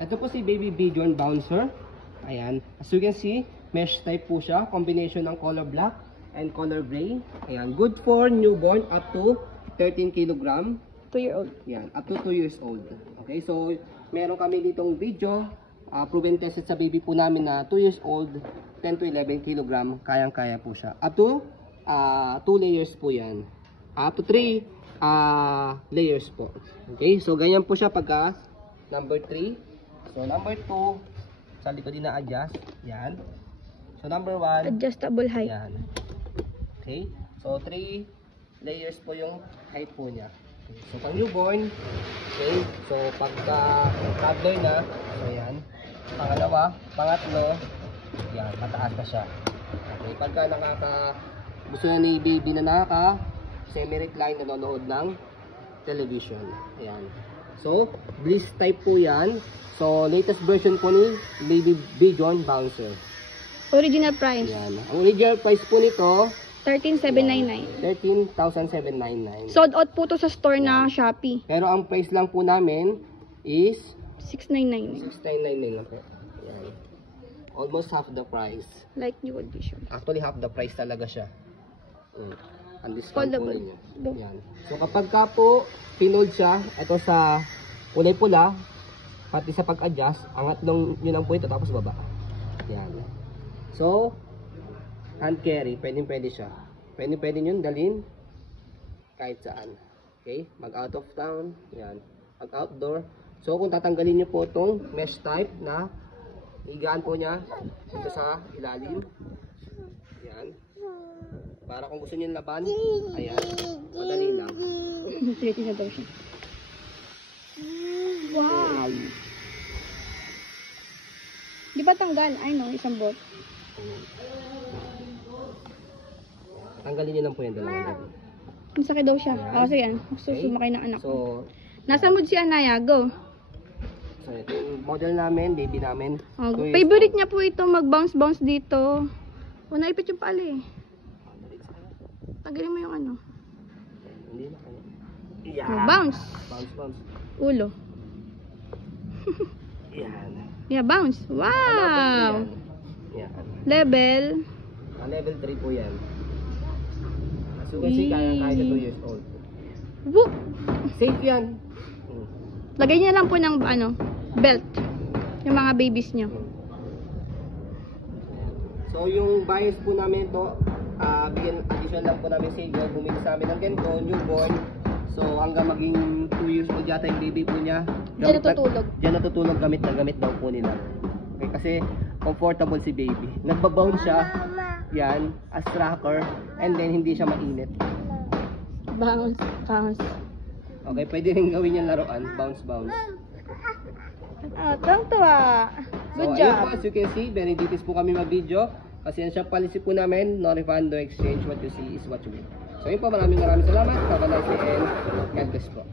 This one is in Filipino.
Ito po si Baby Bijon Bouncer. Ayan. As you can see, mesh type po siya. Combination ng color black and color gray. Ayan. Good for newborn up to 13 kg. 2-year-old. Yan. Up to 2 years old. Okay. So, meron kami ditong video. Proven tested sa baby po namin na 2 years old, 10 to 11 kg. Kayang-kaya po siya. Up to 2 layers po yan. Up to 3 layers po. Okay. So, ganyan po siya pagka number 3. So, number 2, sa likod din na-adjust. Yan. So, number 1. Adjustable height. Yan. Okay. So, 3 layers po yung height po niya. Okay. So, pang newborn. Okay. So, pagka toddler na. So, yan. Pangalawa. Pangatlo. Yan. Mataas na siya. Okay. Pagka gusto na ni baby na semi-recline, nanonood ng television. Ayan. So, bliss type po yan. So, latest version po ni Baby Bijon Bouncer. Original price. Yan. Ang original price po nito, 13,799. 13,799. Sold out po to sa store na Shopee. Pero ang price lang po namin is 6,999. 6,999 lang po. Yan. Almost half the price. Like new edition. Actually, half the price talaga siya. Ang discount po Foldable. ninyo. Yan. So, kapag ka po pinold siya, ito sa kulay pula, pati sa pag-adjust, angat lang yun ang po ito, tapos baba. Yan. So, hand carry, pwede siya. Pwede nyo dalhin kahit saan. Okay? Mag out of town. Yan. Mag outdoor. So, kung tatanggalin nyo po itong mesh type na higaan po niya dito sa ilalim. Yan. Para kung gusto nyo laban, ayan, madali lang. 30 na daw siya. Wow! Di ba tanggal? Ay no, isang bot. Tanggalin nyo lang po yung dalawang gabi. Ang sakit daw siya. Ayan. Kasi yan, sumakay ng anak ko. So, Nasa mood si Anaya, go. so ito yung model namin, baby namin. Oh, So, favorite niya po ito mag-bounce-bounce dito. O, naipit yung pala eh. Tagalin mo yung ano. Hindi na kaya. Oh, bounce. Bounce. Ulo. Yan. Yeah, bounce. Wow! Yan. Level. Level 3 po yan. So kasi kaya sa 2 years old. Whoop! Safe yan. Lagay niya lang po ng ano, belt. Yung mga babies niyo. So yung buyers po namin to, bigyan addition lang po namin sa inyo, bumili sa amin ng ganito, newborn. So hanggang maging 2 years old yata yung baby po niya. Diyan natutulog. Diyan natutulog, gamit na gamit daw po nila. Okay, kasi comfortable si baby. Nagbabound siya, yan, as tracker, and then hindi siya mainit. Bounce. Okay, pwede rin gawin yung laruan, bounce. Tuwang-tuwa. Good So, job. ayun po, as you can see, very details po kami mag-video. Kasi yan siya policy po namin, no refund, no exchange, what you see is what you get. So, ayun po, maraming salamat. Have a nice day and God bless po.